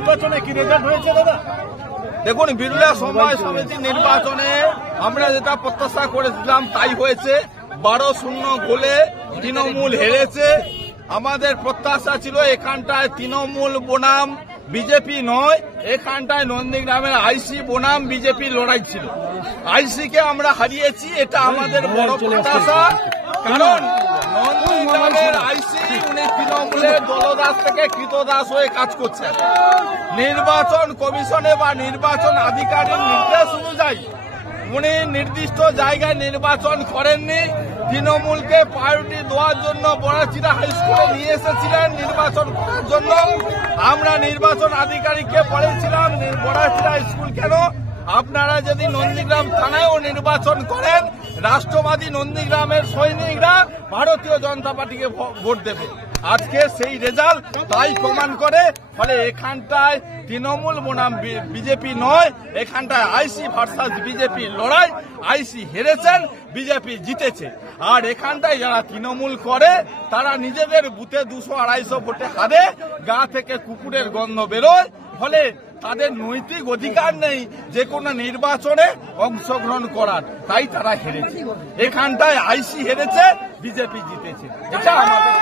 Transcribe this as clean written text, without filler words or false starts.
নির্বাচনে কি রেজাল্ট হয়েছে দাদা? দেখুন, বিরুলিয়া সমবায় সমিতি নির্বাচনে আমরা যেটা প্রত্যাশা করেছিলাম তাই হয়েছে। 12-0 গোলে তৃণমূল হেরেছে। আমাদের প্রত্যাশা ছিল এখানটায় তৃণমূল বনাম বিজেপি নয়, এখানটায় নন্দীগ্রামের আইসি বনাম বিজেপি লড়াই ছিল। আইসি কে আমরা হারিয়েছি, এটা আমাদের বড় প্রত্যাশা। কারণ নন্দীগ্রামের আইসি উনি তৃণমূলের দলদাস থেকে কৃতদাস হয়ে কাজ করছেন। নির্বাচন কমিশনে বা নির্বাচন আধিকারিক নির্দেশ অনুযায়ী উনি নির্দিষ্ট জায়গায় নির্বাচন করেননি। তৃণমূলকে প্রায়োরিটি দেওয়ার জন্য বড়াচিড়া হাই স্কুলে নিয়ে এসেছিলেন নির্বাচন করার জন্য। আমরা নির্বাচন আধিকারিককে বলেছিলাম বড়াচিড়া স্কুল কেন, আপনারা যদি নন্দীগ্রাম থানায়ও নির্বাচন করেন রাষ্ট্রবাদী নন্দীগ্রামের সৈনিকরা ভারতীয় জনতা পার্টিকে ভোট দেবে। আজকে সেই রেজাল্ট তাই প্রমাণ করে। ফলে এখানটায় তৃণমূল বনাম বিজেপি নয়, এখানটায় আইসি ভার্সাস বিজেপি লড়াই। আইসি হেরেছেন, বিজেপি জিতেছে। আর এখানটায় যারা তৃণমূল করে তারা নিজেদের বুথে 200-250 ভোটে হারে, গা থেকে কুকুরের গন্ধ বেরোয়। ফলে তাদের নৈতিক অধিকার নেই যে কোনো নির্বাচনে অংশগ্রহণ করার, তাই তারা হেরেছে। এখানটায় আইসি হেরেছে, বিজেপি জিতেছে। এটা আমাদের